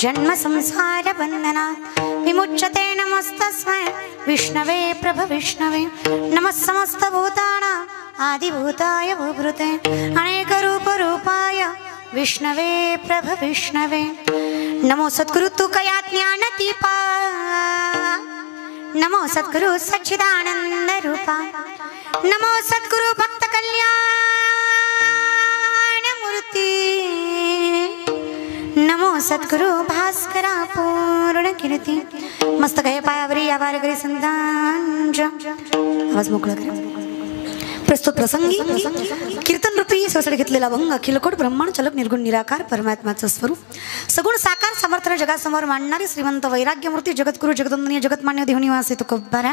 जन्म संसार बंधना विमुच्यते नमस्तस्मै विष्णवे प्रभ विष्णवे नमः समस्त भूतानां आदिभूताय भूभृते अनेक रूप रूपाय विष्णवे प्रभ विष्णवे नमो सद्गुरु तुकया ज्ञान दीपा नमो सद्गुरु सच्चिदानंद रूपा नमो सद्गुरु भक्त कल्याण मूर्ति नमो सद्गुरु भास्करा पूर्ण कीर्ती मस्तक हे पायावरी या वारकरी संतांच्या आवाज मोकळा करा. प्रस्तुत प्रसंगी कीर्तन रूपी ससड घेतलेला भंग अखिलकोट ब्रह्मांड चलक निर्गुण निराकार परमात्माचं स्वरूप सगुण साकार समर्थन जगासमोर मांडणारी श्रीमंत वैराग्यमूर्ती जगद्गुरु जगदंदनीय जगतमान्य देवनिवासी तुकोबारा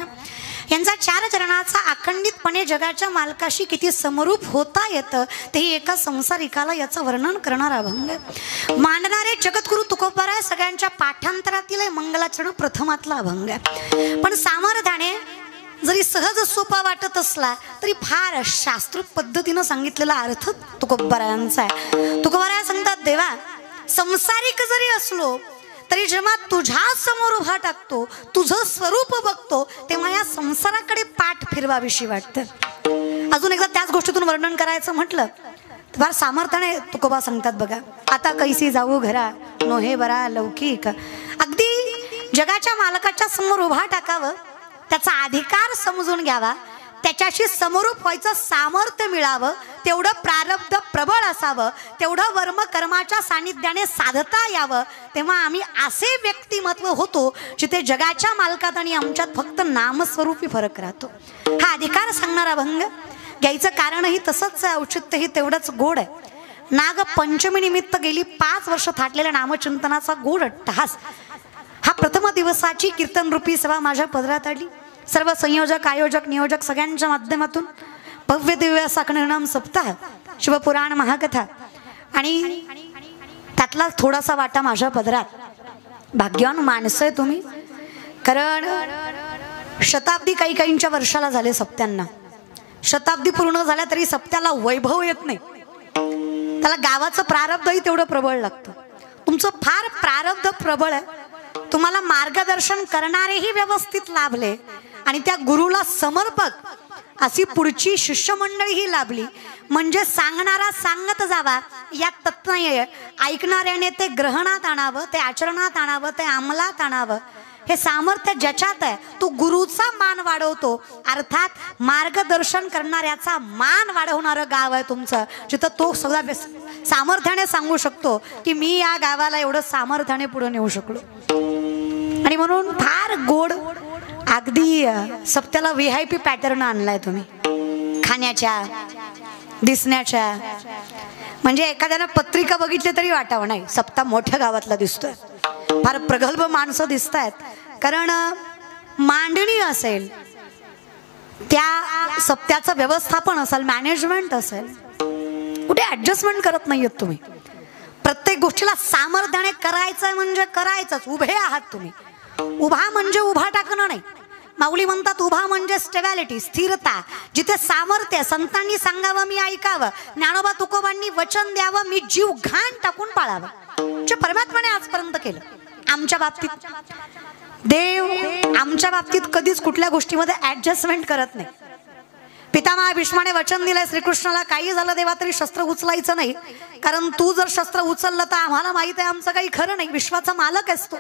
यांचा चार चरणाचा अखंडितपणे जगाच्या मालकाशी किती समरूप होता येतं तेही एका संसारिकाला याचं वर्णन करणारा अभंग मांडणारे जगद्गुरु तुकोबाराय सगळ्यांच्या पाठांतरातील मंगलाचरण प्रथमातला अभंग पण सामर्थ्याने जरी सहज सोपा वाटत असला तरी फार शास्त्रोक्त पद्धतीने सांगितलेला अर्थ तुकोबारायांचा आहे. तुकोबाराय सांगतात देवा संसारिक जरी असलो तरी जेव्हा तुझ्या समोर उभा टाकतो तुझं स्वरूप बघतो तेव्हा या संसाराकडे पाठ फिरवाविषयी वाटतं. अजून एकदा त्याच गोष्टीतून वर्णन करायचं म्हटलं फार सामर्थ्याने तुकोबा सांगतात बघा आता कैसी जाऊ घरा नोहे बरा लौकिक अगदी जगाच्या मालकाच्या समोर उभा टाकावं त्याचा अधिकार समजून घ्यावा त्याच्याशी समरूप व्हायचं सामर्थ्य मिळावं तेवढं प्रारब्ध प्रबळ असावं तेवढं वर्म कर्माच्या सानिध्याने साधता यावं तेव्हा आम्ही असे व्यक्तिमत्व होतो जिथे जगाच्या मालकात आणि आमच्यात फक्त नामस्वरूपी फरक राहतो. हा अधिकार सांगणारा भंग घ्यायचं कारणही तसंच आहे औचित्यही तेवढंच गोड आहे. नाग पंचमी निमित्त गेली 5 वर्ष थाटलेल्या नामचिंतनाचा गोड अट्टहास हा प्रथम दिवसाची कीर्तन रूपी सभा माझ्या पदरात आली. सर्व संयोजक आयोजक नियोजक सगळ्यांच्या माध्यमातून भव्य दिव्य असा अखंड सप्ताह शिवपुराण महाकथा आणि त्यातला थोडासा वाटा माझ्या पदरात. भाग्यवान माणसं आहे तुम्ही कारण शताब्दी काही काहींच्या वर्षाला झाले सप्त्यांना शताब्दी पूर्ण झाल्या तरी सप्त्याला वैभव येत नाही त्याला गावाचं प्रारब्धही तेवढं प्रबळ लागतं. तुमचं फार प्रारब्ध प्रबळ आहे तुम्हाला मार्गदर्शन करणारेही व्यवस्थित लाभले आणि त्या गुरुला समर्पक अशी पुढची शिष्यमंडळीही लाभली म्हणजे सांगणारा सांगत जावा यात तत्व नाहीये. ऐकणाऱ्याने ते ग्रहणात आणावं ते आचरणात आणावं ते अंमलात आणावं हे सामर्थ्य ज्याच्यात आहे तो गुरुचा मान वाढवतो अर्थात मार्गदर्शन करणाऱ्याचा मान वाढवणारं गाव आहे तुमचं जिथं तो सगळा सामर्थ्याने सांगू शकतो की मी या गावाला एवढं सामर्थ्याने पुढे नेऊ शकलो. आणि म्हणून फार गोड अगदी सप्त्याला VIP पॅटर्न आणलाय तुम्ही खाण्याच्या दिसण्याच्या म्हणजे एखाद्यानं पत्रिका बघितली तरी वाटावं नाही सप्ताह मोठ्या गावातला दिसतोय फार प्रगल्भ माणसं दिसत आहेत कारण मांडणी असेल त्या सप्त्याचं व्यवस्थापन असेल मॅनेजमेंट असेल कुठे ऍडजस्टमेंट करत नाहीयेत तुम्ही प्रत्येक गोष्टीला सामर्थ्याने करायचंय म्हणजे करायचंच उभे आहात तुम्ही. उभा म्हणजे उभा टाकणं नाही माऊली म्हणतात उभा म्हणजे स्टेबिलिटी स्थिरता जिथे सामर्थ्य संतांनी सांगावं मी ऐकावं ज्ञानोबा तुकोबांनी वचन द्यावं मी जीव घाण टाकून पाळावं जे परमात्म्याने आजपर्यंत केलं. आमच्या बाबतीत देव आमच्या बाबतीत कधीच कुठल्या गोष्टीमध्ये ऍडजस्टमेंट करत नाही. पितामहा भीष्माने वचन दिलंय श्रीकृष्णाला काही झालं देवा तरी शस्त्र उचलायचं नाही कारण तू जर शस्त्र उचललं तर आम्हाला माहित आहे आमचं काही खरं नाही विश्वाचा मालक असतो.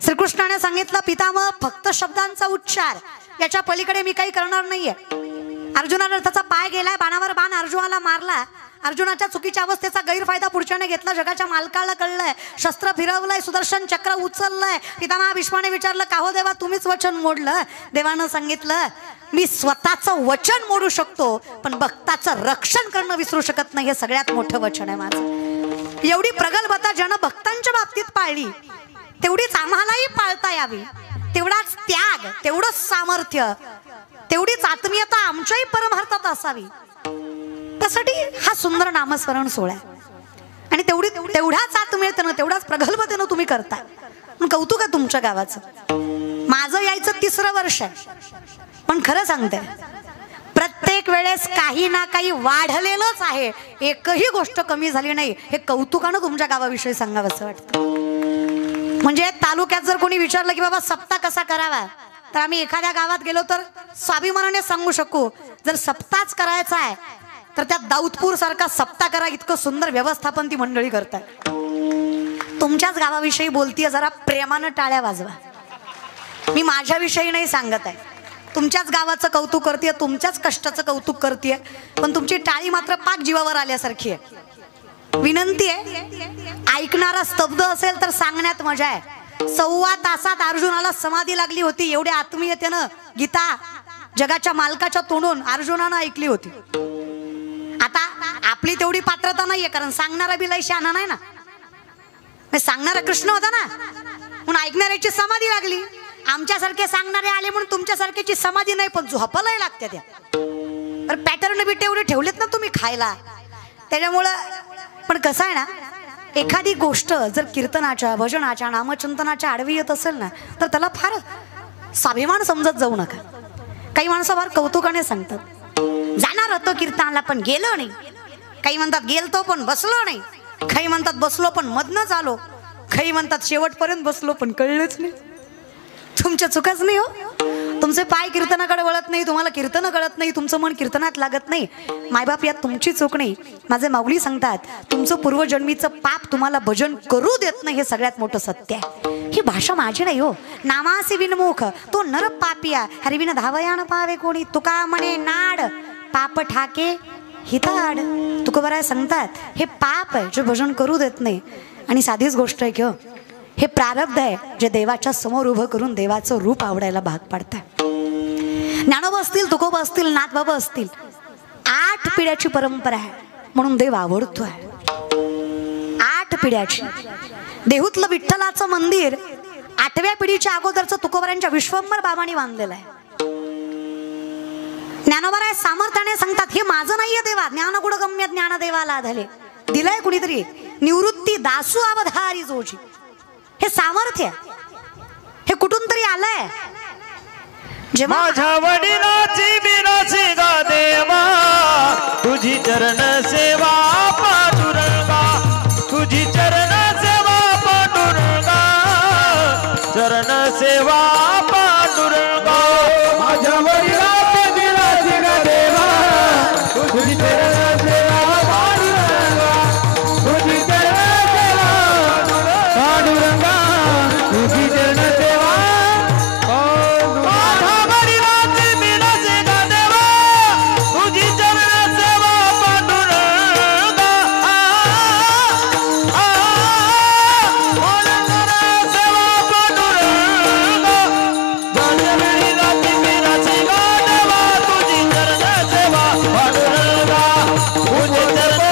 श्रीकृष्णाने सांगितलं पितामह फक्त शब्दांचा उच्चार याच्या पलीकडे मी काही करणार नाहीये. अर्जुनाने त्याचा पाय गेलाय बाणावर बाण अर्जुनाला मारला अर्जुनाच्या चुकीच्या अवस्थेचा गैरफायदा पुढच्याने घेतला जगाच्या मालकाला कळलंय शस्त्र फिरवलंय सुदर्शन चक्र उचललंय. पितामहा भीष्माने विचारलं का हो देवा तुम्हीच वचन मोडलं. देवानं सांगितलं मी स्वतःचं वचन मोडू शकतो पण भक्ताचं रक्षण करणं विसरू शकत नाही हे सगळ्यात मोठं वचन आहे माझं. एवढी प्रगल्भता ज्यानं भक्तांच्या बाबतीत पाळली तेवढीच आम्हालाही पाळता यावी तेवढाच त्याग तेवढंच सामर्थ्य, तेवढीच आत्मीयता आमच्याही परमार्थात असावी, त्यासाठी हा सुंदर नामस्मरण सोहळा आहे. आणि तेवढाच आत्मीयतेनं, तेवढाच प्रगल्भतेनं तुम्ही करताय. कौतुक आहे तुमच्या गावाचं. माझं यायचं 3रं वर्ष आहे, पण खरं सांगते प्रत्येक वेळेस काही ना काही वाढलेलंच आहे, एकही गोष्ट कमी झाली नाही. हे कौतुकानं तुमच्या गावाविषयी सांगावं असं वाटतं. म्हणजे तालुक्यात जर कोणी विचारलं की बाबा सप्ताह कसा करावा, तर आम्ही एखाद्या गावात गेलो तर स्वाभिमानाने सांगू शकू, जर सप्ताहच करायचा आहे तर त्या दाऊदपूर सारखा सप्ताह करा, इतकं सुंदर व्यवस्थापन ती मंडळी करतात. तुमच्याच गावाविषयी बोलतीये, जरा प्रेमानं टाळ्या वाजवा. मी माझ्याविषयी नाही सांगत आहे, तुमच्याच गावाचं कौतुक करते, तुमच्याच कष्टाचं कौतुक करते, पण तुमची टाळी मात्र पाक जीवावर आल्यासारखी आहे. विनंती आहे, ऐकणारा स्तब्ध असेल तर सांगण्यात मजा आहे. 1.25 तासात अर्जुनाला समाधी लागली होती, एवढ्या आत्मीयतेनं गीता जगाच्या मालकाच्या तोंडून अर्जुनानं ऐकली होती. आता आपली तेवढी पात्रता नाहीये, कारण सांगणारा बी लय शहाणा नाही ना. सांगणारा कृष्ण होता ना, म्हणून ऐकणाऱ्याची समाधी लागली. आमच्यासारखे सांगणारे आले म्हणून तुमच्यासारख्याची समाधी नाही, पण झोपायलाही लागते त्या. तर पॅटर्न बी तेवढे ठेवलेत ना तुम्ही खायला, त्याच्यामुळं. पण कसं आहे ना, एखादी गोष्ट जर कीर्तनाच्या, भजनाच्या, नामचिंतनाच्या आडवी येत असेल ना, तर त्याला फार स्वाभिमान समजत जाऊ नका. काही माणसं फार कौतुकाने सांगतात, जाणार होतो कीर्तनाला पण गेलो नाही. काही म्हणतात गेलतो पण बसलो नाही. काही म्हणतात बसलो पण मधनच आलो. काही म्हणतात शेवटपर्यंत बसलो पण कळलंच नाही. तुमच्या चुकाच नाही हो. तुमचे पाय कीर्तनाकडे वळत नाही, तुम्हाला कीर्तन कळत नाही, तुमचं मन कीर्तनात लागत नाही. मायबाप यात तुमची चूक नाही. माझे माऊली सांगतात, तुमचं पूर्वजन्मीचं पाप तुम्हाला भजन करू देत नाही, हे सगळ्यात मोठं सत्य आहे. ही भाषा माझी नाही हो. नामासी विनमुख तो नर पापिया, हरिविन धावयान पावे कोणी. तुका म्हणे नाड पाप ठाके हिताड. तुकोबराय सांगतात, हे पाप आहे जे भजन करू देत नाही. आणि साधीच गोष्ट आहे की हो, हे प्रारब्ध आहे जे देवाच्या समोर उभं करून देवाचं रूप आवडायला भाग पाडतात. ज्ञानोबा असतील, तुकोबा असतील, नाथबाबा असतील, 8 पिढ्याची परंपरा आहे म्हणून देव आवडतोय. 8 पिढ्याची. देहूतलं विठ्ठलाचं मंदिर 8व्या पिढीच्या अगोदरचं तुकोबरांच्या विश्वंभर बाबांनी बांधलेलं आहे. ज्ञानोबराय सामर्थ्याने सांगतात, हे माझं नाहीये देवा, ज्ञानगुणगम्य ज्ञान देवाला झाले, दिलंय कुणीतरी. निवृत्ती दासू अवधारी जोजी. हे सामर्थ्य हे कुठून तरी आलंय. जेव्हा माझ्या वडिलांची बिनाची गा देवा, तुझी चरण सेवा पांडुरंगा, तुझी चरण सेवा पांडुरंगा, चरण सेवा पांडुरंगा. माझ्या वडिलांची बिनाची गा देवा, तुझी चरण सेवा पांडुरंगा, तुझी चरण सेवा पांडुरंगा, तुझी चरण सेवा. माझ्या वडिलांची बिनाची गा देवा, तुझी चरण सेवा पांडुरंगा, सेवा पांडुरंगा. माझ्या वडिलांची बिनाची गा देवा, तुझी चरण सेवा पांडुरंगा, तुझे चरण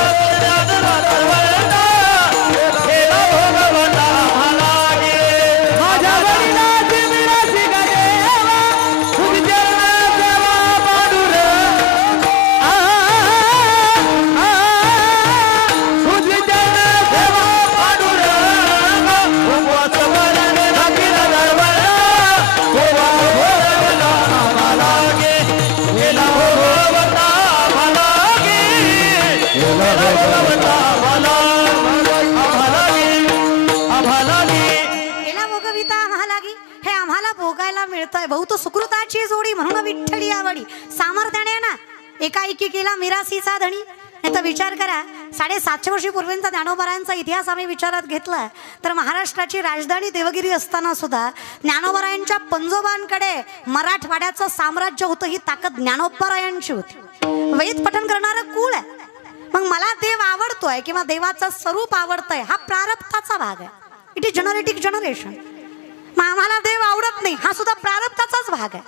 बहुत सुकृताची जोडी म्हणून विठ्ठली आवडी. सामर्थ्याने ना एकाएकी केला मिरासीचा धणी. याचा विचार करा, 750 वर्षीपूर्वींचा ज्ञानोबरायांचा इतिहास आम्ही विचारात घेतला तर महाराष्ट्राची राजधानी देवगिरी असताना सुद्धा ज्ञानोबरायांच्या पंजोबांकडे मराठवाड्याचं साम्राज्य होतं. ही ताकद ज्ञानोबरायांची होती. वेद पठण करणारं कुळ आहे. मग मला देव आवडतोय किंवा देवाचं स्वरूप आवडतंय, हा प्रारब्धाचा भाग आहे. It is genetic generation. मग आम्हाला देव आवडत नाही, हा सुद्धा प्रारब्धाचाच भाग आहे.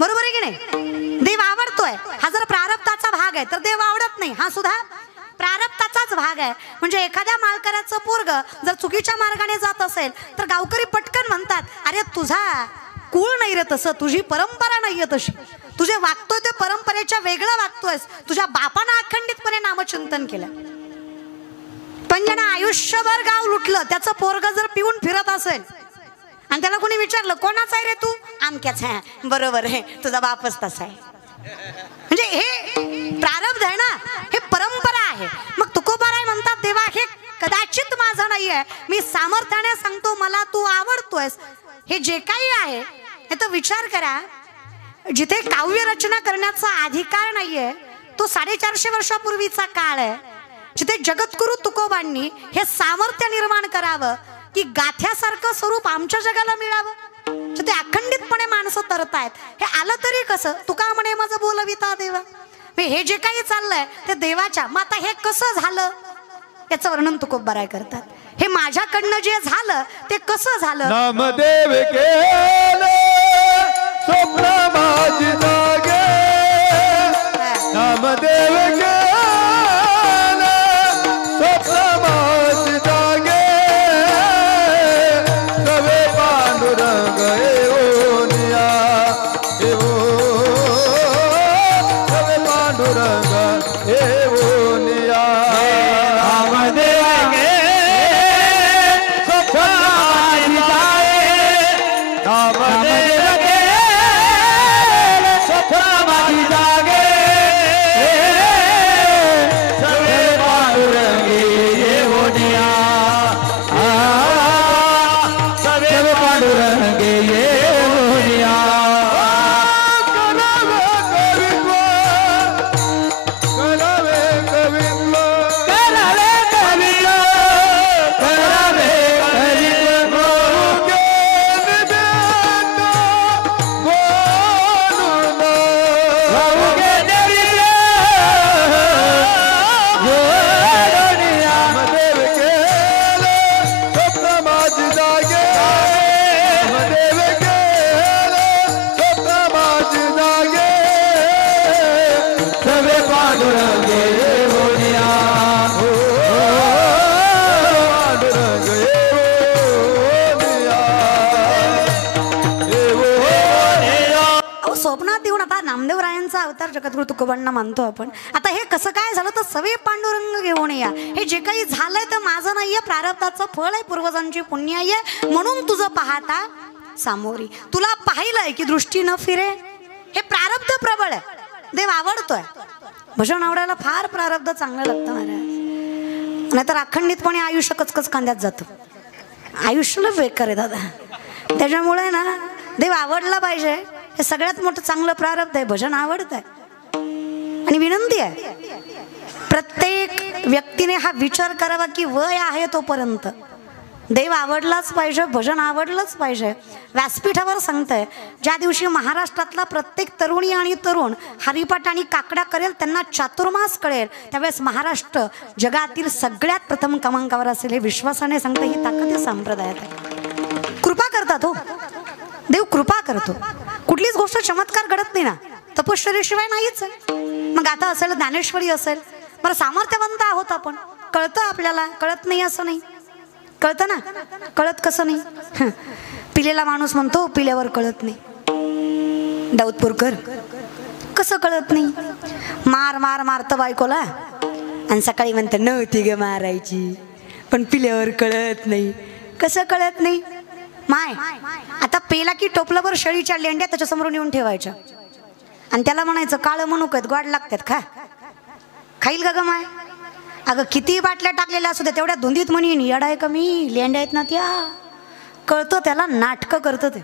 बरोबर आहे की नाही? देव आवडतोय हा जर प्रारब्धाचा भाग आहे, तर देव आवडत नाही हा सुद्धा प्रारब्धाचाच भाग आहे. म्हणजे एखाद्या माळकऱ्याचं पोरग जर चुकीच्या मार्गाने जात असेल तर गावकरी पटकन म्हणतात, अरे तुझा कुळ नाही रे तसं, तुझी परंपरा नाहीये तशी, तुझे वागतोय ते परंपरेच्या वेगळं वागतोयस. तुझ्या बापानं अखंडितपणे नामचिंतन केलं, पण ज्यानं आयुष्यभर गाव लुटलं त्याचं पोरग जर पिऊन फिरत असेल आणि त्याला कोणी विचारलं कोणाचा आहे रे तू, आमक्याच आहे, बरोबर आहे, तुझा बापच तसा आहे. म्हणजे हे प्रारब्ध आहे ना, हे परंपरा आहे. मग तुकोबाराय म्हणतात देवा हे कदाचित माझं नाहीये, मी सामर्थ्याने सांगतो मला तू आवडतोयस. हे जे काही आहे हे तर विचार करा, जिथे काव्य रचना करण्याचा अधिकार नाहीये तो 450 वर्षापूर्वीचा काळ आहे, जिथे जगद्गुरु तुकोबांनी हे सामर्थ्य निर्माण करावं की गाथ्यासारखं स्वरूप आमच्या जगाला मिळावं, जिथे अखंडितपणे माणसं तरतायत. हे आलं तरी कसं, तुका म्हणे माझं बोलविता देवा. हे जे काही चाललंय ते देवाच्या, मग आता हे कसं झालं याचं वर्णन तुकोबाराय करतात. हे माझ्याकडनं जे झालं ते कसं झालं. नामदेव केलं स्वप्न माझी जागे, नामदेव केलं स्वप्न माझी जागे, सवे पांडुरंग येऊनिया येऊ, सवे पांडुरंग येऊनिया. नामदेव स्वप्नात येऊन आता नामदेवरायांचा अवतार जगद्गुरु तुकोबांना मानतो आपण. आता हे कसं काय झालं तर सवे पांडुरंग घेऊन या, हे जे काही झालंय तर माझं नाहीये, प्रारब्धाचं फळ आहे, पूर्वजांची पुण्य आहे, म्हणून तुझं पाहता सामोरी. तुला पाहिलंय की दृष्टी न फिरे, हे प्रारब्ध प्रबळ आहे, देव आवडतोय. भजन आवडायला फार प्रारब्ध चांगलं लागतं महाराज, नाहीतर अखंडितपणे आयुष्य कचकच कांद्यात जातं. आयुष्याला बेकार आहे दादा, त्याच्यामुळे ना देव आवडला पाहिजे, हे सगळ्यात मोठं चांगलं प्रारब्ध आहे. भजन आवडत आहे आणि विनंती आहे प्रत्येक व्यक्तीने हा विचार करावा की वय आहे तोपर्यंत देव आवडलाच पाहिजे, भजन आवडलंच पाहिजे. व्यासपीठावर सांगतंय, ज्या दिवशी महाराष्ट्रातला प्रत्येक तरुणी आणि तरुण हरिपाठ आणि काकडा करेल, त्यांना चातुर्मास कळेल, त्यावेळेस महाराष्ट्र जगातील सगळ्यात प्रथम क्रमांकावर असेल. हे विश्वासाने सांगतं, ही ताकद या संप्रदायात आहे. कृपा करतात हो देव, कृपा करतो. कुठलीच गोष्ट चमत्कार घडत नाही ना, तपश्चर्येशिवाय नाहीच आहे. मग आता असेल ज्ञानेश्वरी असेल, बरं सामर्थ्यवंत आहोत आपण, कळतं आपल्याला, कळत नाही असं नाही, कळतं ना. कळत कसं नाही, पिलेला माणूस म्हणतो पिल्यावर कळत नाही. दाऊदपूरकर कसं कळत नाही, मार मार मारतं बायकोला आणि सकाळी म्हणतं नव्हती ग मारायची, पण पिल्यावर कळत नाही. कसं कळत नाही माय. आता पेला की टोपल्यावर शेळीच्या लेंड्या त्याच्यासमोरून येऊन ठेवायच्या आणि त्याला म्हणायचं काळं मनुक आहेत, गोड लागतात, खा. खाईल का ग माय. अगं किती बाटल्या टाकलेल्या असू द्या, तेवढ्या धुंदीत म्हणीन येडाय कमी, लेंड्या आहेत ना त्या. कळतं त्याला, नाटकं करतं ते.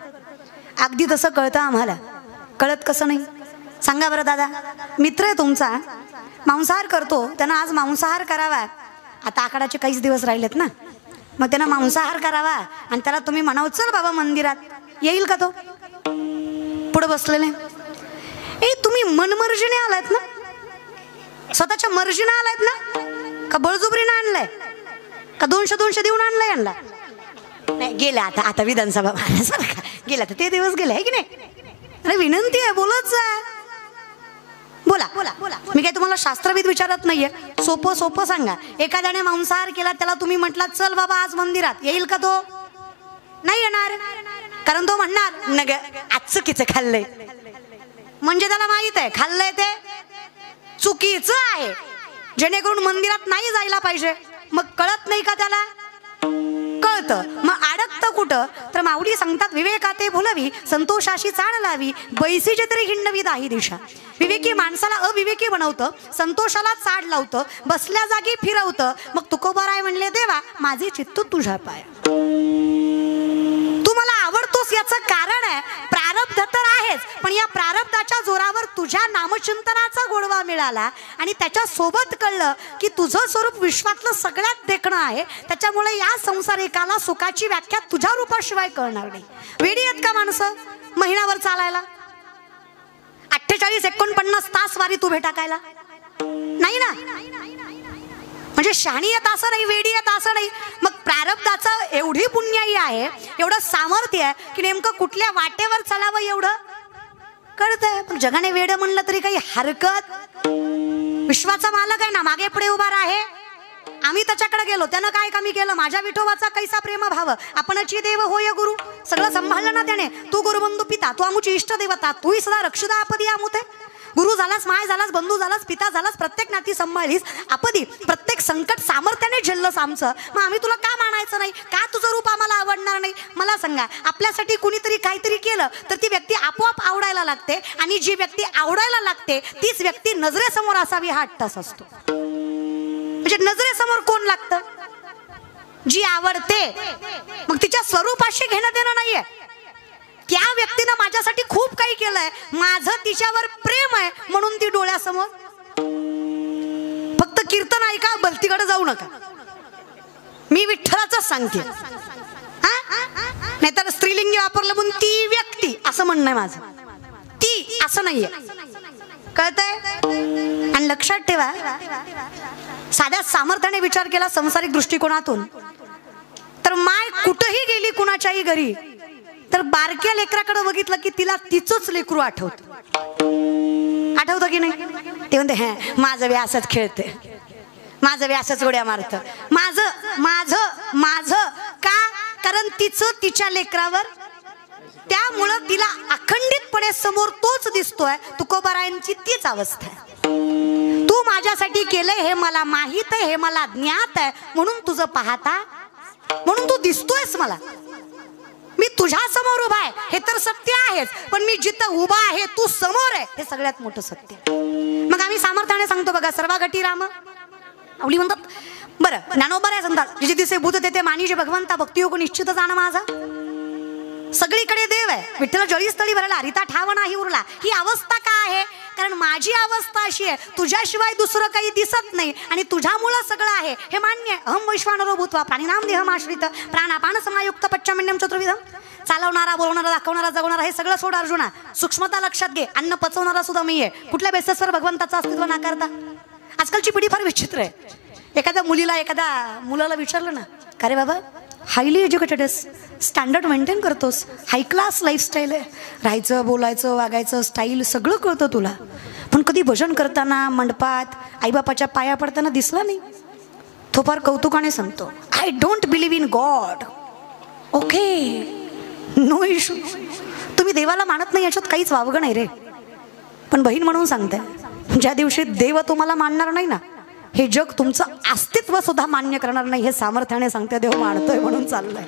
अगदी तसं कळतं आम्हाला, कळत कसं नाही सांगा बरं दादा. मित्र आहे तुमचा, मांसाहार करतो, त्यानं आज मांसाहार करावा. आता आखाडाचे काहीच दिवस राहिलेत ना, मग त्यानं मांसाहार करावा आणि त्याला तुम्ही म्हणाव चल बाबा मंदिरात, येईल का तो. पुढे बसलेले, ए तुम्ही मनमर्जीने आलायत ना, स्वतःच्या मर्जीने आलायत ना, का बळजुबरीने आणलाय, का 200 देऊन आणलाय यांना. नाही गेला आता, आता विधानसभा गेला तर ते दिवस गेले आहे की नाही. अरे विनंती आहे, बोलत जा, बोला बोला बोला. मी काय तुम्हाला शास्त्रविद विचारत नाहीये, सोपं सोपं सांगा. एखाद्याने मांसाहार केला, त्याला तुम्ही म्हटलात चल बाबा आज मंदिरात, येईल का तो. नाही येणार. कारण तो म्हणणार नग आज चुकीचं खाल्लंय, म्हणजे त्याला माहित आहे खाल्लंय ते चुकीचं आहे, जेणेकरून मंदिरात नाही जायला पाहिजे. मग कळत नाही का त्याला? कळतं. मग अडकतं कुठं? तर माऊली सांगतात विवेकाते भुलवी संतोषाशी चाळ लावी बैसीचे तरी हिंडवी दाही दिशा. विवेकी माणसाला अविवेकी बनवतं, संतोषाला चाड लावतं, बसल्या जागी फिरवतं. मग तुकोबाराय म्हणले देवा माझे चित्त तुझ्या पाया. तू मला आवडतोस याचं कारण आहे प्रारब्ध तर आहेच, पण या प्रारब्धाच्या जोरावर तुझ्या नामचिंतनाचा गोडवा मिळाला आणि त्याच्या सोबत कळलं की तुझं स्वरूप विश्वातलं सगळ्यात देखणं आहे. त्याच्यामुळे या संसारिकाला सुखाची व्याख्या तुझ्या रूपाशिवाय कळणार नाही. वेडी आहेत का माणसं महिनाभर चालायला? 48-49 तास वारी तू टाकायला नाही ना. म्हणजे शहाणी येत असं नाही, वेडी येत असं नाही. मग प्रारब्धाचं एवढी पुण्याई आहे, एवढं सामर्थ्य आहे की नेमकं कुठल्या वाटेवर चालावं एवढं कळतंय. पण जगाने वेड म्हणलं तरी काही हरकत. विश्वाचा मालक आहे ना, मागे पुढे उभा आहे. आम्ही त्याच्याकडे गेलो, त्यानं काय कमी केलं? माझ्या विठोबाचा कैसा प्रेम भाव, आपणची देव होय गुरु. सगळं सांभाळलं ना त्याने. तू गुरुबंधू पिता, तू आमची इष्ट देवता, तूही सदा रक्षदा आपदी आमुते. गुरु झालास, माय झालास, बंधू झालास, पिता झालास, प्रत्येक नाती सांभाळलीस, आपदी प्रत्येक संकट सामर्थ्याने झेललंस आमचं. मग आम्ही तुला का मानायचं नाही? का तुझं रूप आम्हाला आवडणार नाही? मला सांगा, आपल्यासाठी कुणीतरी काहीतरी केलं तर ती व्यक्ती आपोआप आवडायला लागते, आणि जी व्यक्ती आवडायला लागते तीच व्यक्ती नजरेसमोर असावी हा अट्टास असतो. म्हणजे नजरेसमोर कोण लागतं? जी आवडते. मग तिच्या स्वरूपाशी घेणं देणं नाहीये. त्या व्यक्तीनं माझ्यासाठी खूप काही केलंय, माझं तिच्यावर प्रेम आहे म्हणून ती डोळ्यासमोर. फक्त कीर्तन ऐका, बलतीकडे जाऊ नका. मी विठ्ठलाच सांगते, नाहीतर स्त्रीलिंगी वापरलं म्हणून ती व्यक्ती असं म्हणणं आहे माझं. ती असं नाहीये, कळतंय? आणि लक्षात ठेवा, साध्या सामर्थ्याने विचार केला संसारिक दृष्टिकोनातून तर माय कुठेही गेली कुणाच्याही घरी तर बारक्या लेकराकडे बघितलं की तिला तिचंच लेकरू आठवतं. आठवतं की नाही? ते म्हणते हे माझं बी असंच खेळते, माझं बी असंच उड्या मारतं, माझं माझं माझं. का? कारण तिचं तिच्या लेकरावर, त्यामुळं तिला अखंडितपणे समोर तोच दिसतोय. तुकोबारायांची तीच अवस्था आहे. तू माझ्यासाठी केलंय हे मला माहित आहे, हे मला ज्ञात आहे, म्हणून तुझं पाहता, म्हणून तू दिसतोयस मला. मी तुझ्या समोर उभा आहे हे तर सत्य आहेच, पण मी जिथं उभा आहे तू समोर आहे हे सगळ्यात मोठं सत्य. मग आम्ही सामर्थ्याने सांगतो बघा, सर्वागटी राम. आवली म्हणतात बरं ज्ञानोबा आहे सांगतात, जिथे दिसे भूत तेथे मानिजे भगवंता, भक्तियोग निश्चित जाणं माझा. सगळीकडे देव आहे, विठ्ठल जळीस्थळी भरला, रिता ठाव नाही उरला. ही अवस्था का आहे? कारण माझी अवस्था अशी आहे, तुझ्याशिवाय दुसरं काही दिसत नाही आणि तुझ्यामुळं सगळं आहे हे मान्य आहे. अहम वैश्वानरो भूत्वा प्राणिनाम देहमाश्रित प्राणापान समायुक्त पच्चमण्यम चतुर्विधम. चालवणारा, बोलवणारा, दाखवणारा, जगवणारा हे सगळं सोड अर्जुना. सूक्ष्मता लक्षात घे, अन्न पचवणारा सुद्धा मी आहे. कुठल्या बेसिसवर भगवंताचं अस्तित्व नाकारता? आजकालची पिढी फार विचित्र आहे. एखाद्या मुलीला, एखाद्या मुलाला विचारलं ना, का रे बाबा हायली एज्युकेटेड आहेस, स्टँडर्ड मेंटेन करतोस, हाय क्लास लाईफस्टाईल आहे, राहायचं, बोलायचं, वागायचं स्टाईल सगळं कळतं तुला, पण कधी भजन करताना मंडपात आईबापाच्या पाया पडताना दिसला नाही. तो फार कौतुकाने सांगतो, I don't believe in God. Okay, no issue. तुम्ही देवाला मानत नाही याच्यात काहीच वावगं नाही रे. पण बहीण म्हणून सांगते, ज्या दिवशी देव तुम्हाला मानणार नाही ना, हे जग तुमचं अस्तित्व सुद्धा मान्य करणार नाही. हे सामर्थ्याने सांगते, देव मानतोय म्हणून चाललंय.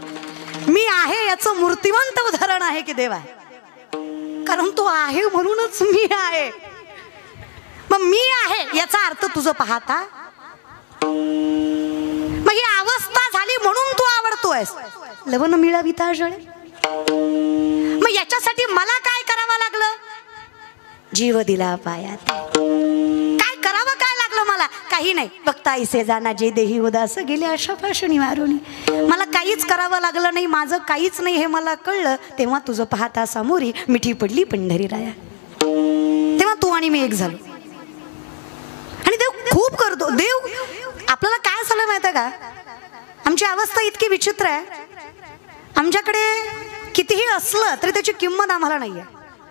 मी आहे याचं मूर्तिवंत उदाहरण आहे की देव आहे, कारण तो आहे म्हणूनच मी आहे. मग मी आहे याचा अर्थ तुझं पाहता, मग ही अवस्था झाली म्हणून तू आवडतोयस. लवण मिळाविता जळे. मग याच्यासाठी मला काय करावं लागलं? जीव दिला पायात. काय करावं, काय लागलं मला? काही नाही. बघता ऐसे जाना जे देही उदास गेले अशा पाशणी मारून. मला काहीच करावं लागलं नाही, माझं काहीच नाही हे मला कळलं. तेव्हा तुझं पाहता समोरी मिठी पडली पंढरी राया. तेव्हा तू आणि मी एक झालो. आणि देव खूप करतो. देव आपल्याला काय झालं माहिती का? आमची अवस्था इतकी विचित्र आहे, आमच्याकडे कितीही असलं तरी त्याची किंमत आम्हाला नाहीये.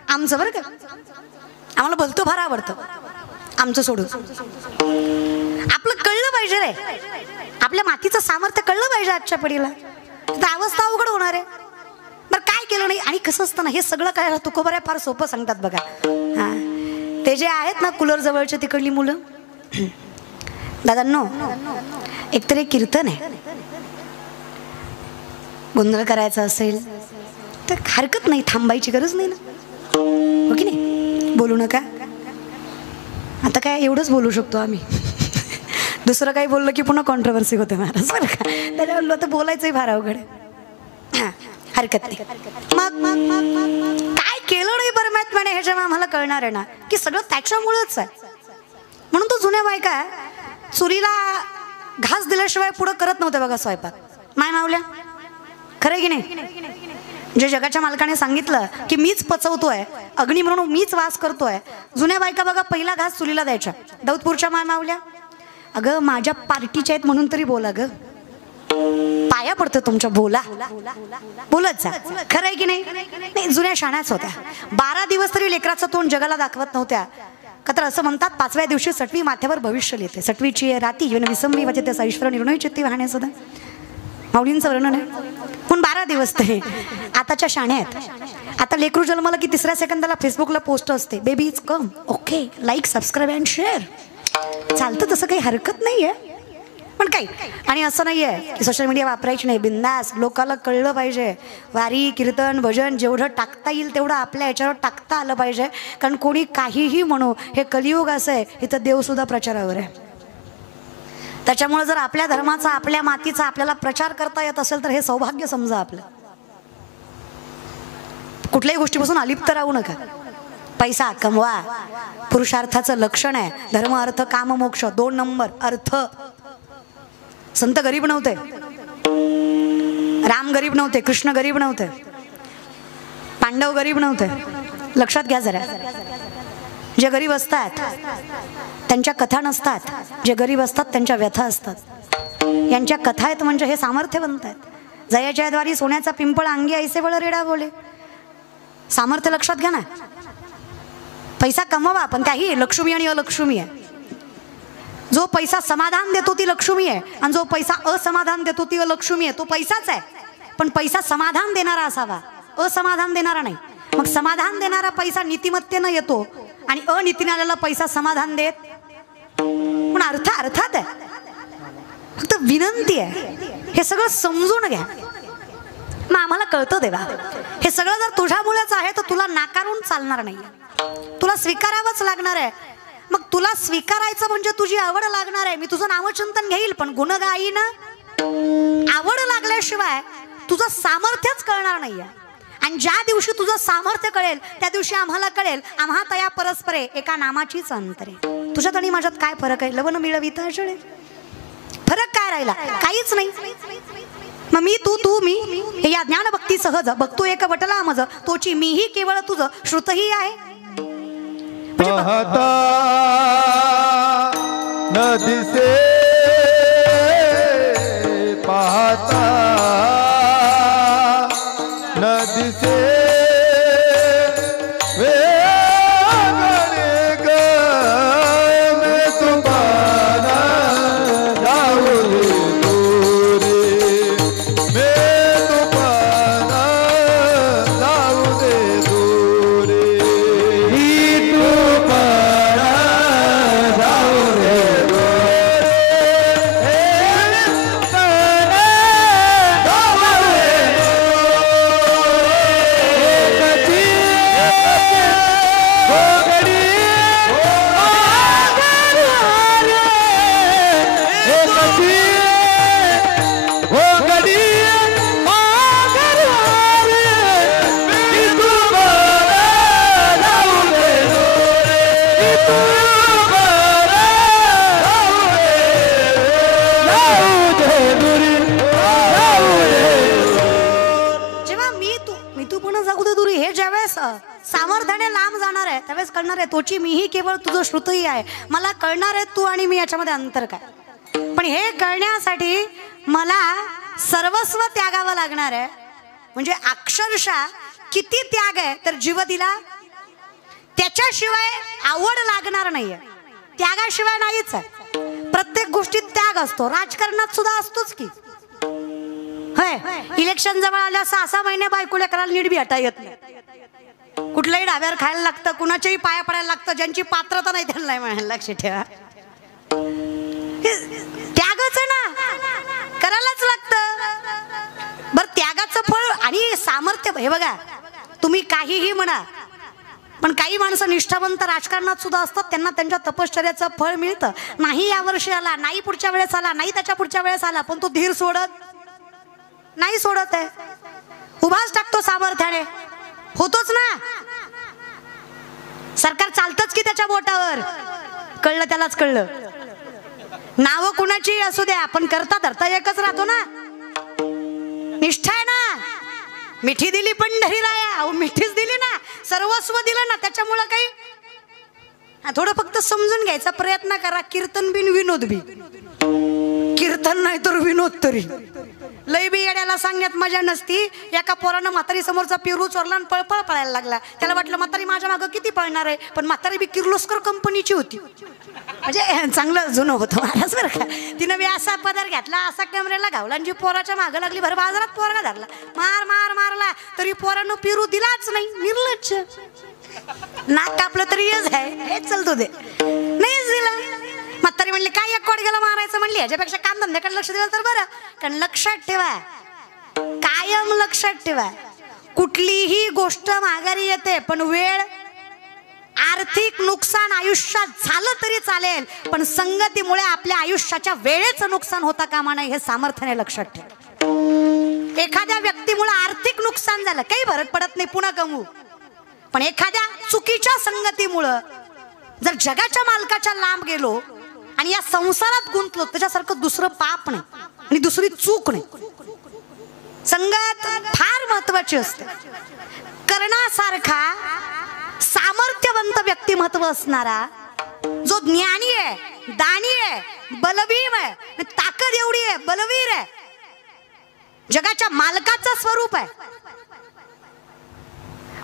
आमचं बरं का, आम्हाला बोलतो फार आवडतं, आमचं सोडून. आपलं कळलं पाहिजे रे, आपल्या मातीचं सामर्थ्य कळलं पाहिजे आजच्या पिढीला. तर अवस्था अवघड होणार आहे. बरं काय केलं नाही. आणि कसं असतं ना, हे सगळं काय तुकोबऱ्या फार सोपं सांगतात बघा. हा, ते जे आहेत ना कूलर जवळच्या तिकडली मुलं, दादांनो एकतर एक कीर्तन आहे, गोंधळ करायचा असेल तर हरकत नाही, थांबायची गरज नाही ना, हो की नाही. बोलू नका, आता काय एवढंच बोलू शकतो आम्ही. दुसरं काही बोललं की पुन्हा कॉन्ट्रोवर्सी होते महाराज बरं का. त्याच्यावर आता बोलायचंही फार अवघड आहे. हां, हरकत नाही. मग काय केलं नाही परमात्म्याने हे जेव्हा आम्हाला कळणार आहे ना की सगळं त्याच्यामुळंच आहे. म्हणून तो जुन्या बायका चुरीला घास दिल्याशिवाय पुढं करत नव्हते बघा स्वयंपाक. माय मावल्या, खरं की नाही. जे जगाच्या मालकाने सांगितलं की मीच पचवतोय, अग्नी म्हणून मीच वास करतोय, जुन्या बायका बघा पहिला घास चुलीला द्यायच्या. दौदपूरच्या माय मावल्या, अगं माझ्या पार्टीच्या आहेत म्हणून तरी बोला ग, पाया पडतं तुमच्या, बोला, बोलत जा. खरं आहे की नाही. जुन्या शाण्याच होत्या. 12 दिवस तरी लेकराचं तोंड जगाला दाखवत नव्हत्या. का तर असं म्हणतात 5व्या दिवशी सटवी माथ्यावर भविष्य लिहिते. सटवीची राती येऊन विसंबी वाचे ईश्वर निर्णय चित्ती वाहणे सुद्धा माऊलींचं वर्णन आहे. पण 12 दिवस ते आताच्या शाण्या आहेत. आता लेकरू जन्माला की 3ऱ्या सेकंदाला फेसबुकला पोस्ट असते, baby is come, okay, like, subscribe and share. चालतं, तसं काही हरकत नाही आहे. पण काही, आणि असं नाही आहे की सोशल मीडिया वापरायची नाही, बिंदास. लोकाला कळलं पाहिजे, वारी, कीर्तन, भजन जेवढं टाकता येईल तेवढं आपल्या याच्यावर टाकता आलं पाहिजे. कारण कोणी काहीही म्हणू, हे कलियुग असं आहे, इथं देवसुद्धा प्रचारावर आहे. त्याच्यामुळे जर आपल्या धर्माचा, आपल्या मातीचा आपल्याला प्रचार करता येत असेल तर हे सौभाग्य समजा आपलं. कुठल्याही गोष्टीपासून अलिप्त राहू नका. पैसा कमवा, पुरुषार्थाचं लक्षण आहे. धर्म, अर्थ, काम, मोक्ष 2 नंबर अर्थ. संत गरीब नव्हते, राम गरीब नव्हते, कृष्ण गरीब नव्हते, पांडव गरीब नव्हते. लक्षात घ्या जरा. जे गरीब असतात त्यांच्या कथा नसतात, जे गरीब असतात त्यांच्या व्यथा असतात. यांच्या कथा आहेत म्हणजे हे सामर्थ्यवंत आहेत. जयाच्या द्वारी सोन्याचा पिंपळ अंगी ऐसे बळ रेडा बोले. सामर्थ्य लक्षात घ्या ना. पैसा कमवा, पण काही लक्ष्मी आणि अलक्ष्मी आहे. जो पैसा समाधान देतो ती लक्ष्मी आहे, आणि जो पैसा असमाधान देतो ती अलक्ष्मी आहे. तो पैसाच आहे, पण पैसा समाधान देणारा असावा, असमाधान देणारा नाही. मग समाधान देणारा पैसा नीतिमत्तेनं येतो आणि अनीतीने आलेला पैसा समाधान देत. पण अर्थात आहे. फक्त विनंती आहे, हे सगळं समजून घ्या. मग आम्हाला कळतं देवा, हे सगळं जर तुझ्यामुळेच आहे तर तुला नाकारून चालणार नाही, तुला स्वीकारावंच लागणार आहे. मग तुला स्वीकारायचं म्हणजे तुझी आवड लागणार आहे. मी तुझं नामचिंतन घेईल पण गुण गाईन. आवड लागल्याशिवाय तुझं सामर्थ्यच कळणार नाहीये. आणि ज्या दिवशी तुझं सामर्थ्य कळेल त्या दिवशी आम्हाला कळेल आम्हा तया परस्परे एका नामाचीच अंतरे. तुझ्यात आणि माझ्यात काय फरक आहे? लवण मिळविता जळे. फरक काय राहिला? काहीच नाही. मग मी तू मी हे या ज्ञान भक्ती सहज बघतो एक वटला मज तोची मीही केवळ तुझं श्रुतही आहे. पाहता न दिसे पाहता न दिसे सामर्थ्याने लांब जाणार आहे त्यावेळेस कळणार आहे तोची मीही केवळ तुझं श्रुतही आहे. मला कळणार आहे तू आणि मी याच्यामध्ये अंतर काय. पण हे कळण्यासाठी मला सर्वस्व त्यागावं लागणार आहे. म्हणजे अक्षरशः किती त्याग आहे तर जीव दिला त्याच्याशिवाय आवड लागणार नाहीये. त्यागाशिवाय नाहीच आहे. प्रत्येक गोष्टीत त्याग असतो. राजकारणात सुद्धा असतोच की. होय, इलेक्शन जवळ आलं 6-6 महिने बायकोला करायला नीट बी हटा येत नाही. कुठल्याही डाब्यावर खायला लागतं, कुणाच्याही पाया पडायला लागतं, ज्यांची पात्रता नाही त्यांना नाही म्हणायला. लक्ष ठेवा, त्यागच ना, करायलाच लागतं. बर, त्यागाचं फळ आणि सामर्थ्य. हे बघा, तुम्ही काहीही म्हणा, पण काही माणसं निष्ठावंत राजकारणात सुद्धा असतात, त्यांना त्यांच्या तपश्चर्याचं फळ मिळतं. नाही या वर्षी आला, नाही पुढच्या वेळेस आला, नाही त्याच्या पुढच्या वेळेस आला, पण तो धीर नाही सोडत आहे, उभाच टाकतो सामर्थ्याने. होतोच ना, सरकार चालतच की त्याच्या बोटावर. कळलं त्यालाच कळलं. नावं कुणाची असू द्या, पण करता धरता एकच राहतो ना. निष्ठा आहे ना. मिठी दिली पंढरीराया, अहो मिठीच दिली ना, सर्वस्व दिलं ना. त्याच्यामुळं काही थोडं फक्त समजून घ्यायचा प्रयत्न करा. कीर्तन बिन विनोद बी, कीर्तन नाही तर विनोद तरी. लय बी येड्याला सांगण्यात मजा नसती. एका पोरानं म्हातारी समोरचा पेरू चोरला आणि पळपळ पळायला लागला. त्याला वाटलं म्हातारी माझ्या मागं किती पळणार आहे, पण म्हातारी बी किर्लोस्कर कंपनीची होती. म्हणजे चांगलं जुनं होतं महाराज बरं का. तिनं बी असा पदार घेतला, असा कॅमेऱ्याला घावला, आणि जी पोराच्या मागं लागली, भर बाजारात पोरगा धरला, मारला, तरी पोरानं पेरू दिलाच नाही. निर्लज्ज. नाक कापलं तरी येच आहे, हेच चालतो दे, नाहीच दिला. म्हातारी म्हणली काय एक कोडग्याला मारायचं, म्हणली ह्याच्यापेक्षा काम धंद्याकडे लक्ष दिलं तर बरं. कारण लक्षात ठेवा, कायम लक्षात ठेवा, कुठलीही गोष्ट माघारी येते, पण वेळ, आर्थिक नुकसान आयुष्यात झालं तरी चालेल, पण संगतीमुळे आपल्या आयुष्याच्या वेळेचं नुकसान होता कामा नये, हे सामर्थ्याने लक्षात ठेवा. एखाद्या व्यक्तीमुळे आर्थिक नुकसान झालं, काही फरक पडत नाही, पुन्हा कमवू. पण एखाद्या चुकीच्या संगतीमुळं जर जगाच्या मालकाच्या लांब गेलो आणि या संसारात गुंतलो, त्याच्यासारखं दुसरं पाप नाही आणि दुसरी चूक नाही. संगत फार महत्वाची असते. कर्णासारखा सामर्थ्यवंत व्यक्तिमत्व असणारा, जो ज्ञानी आहे, दानी आहे, बलभीम आहे, ताकद एवढी आहे, बलवीर आहे, जगाच्या मालकाचं स्वरूप आहे,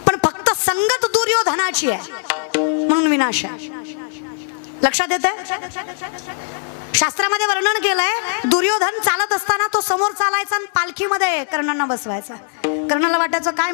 पण फक्त संगत दुर्योधनाची आहे म्हणून विनाश आहे. लक्षात येतंय? शास्त्रामध्ये वर्णन केलंय, दुर्योधन चालत असताना तो समोर चालायचा आणि पालखीमध्ये कर्णांना बसवायचा. कर्णाला वाटायचं काय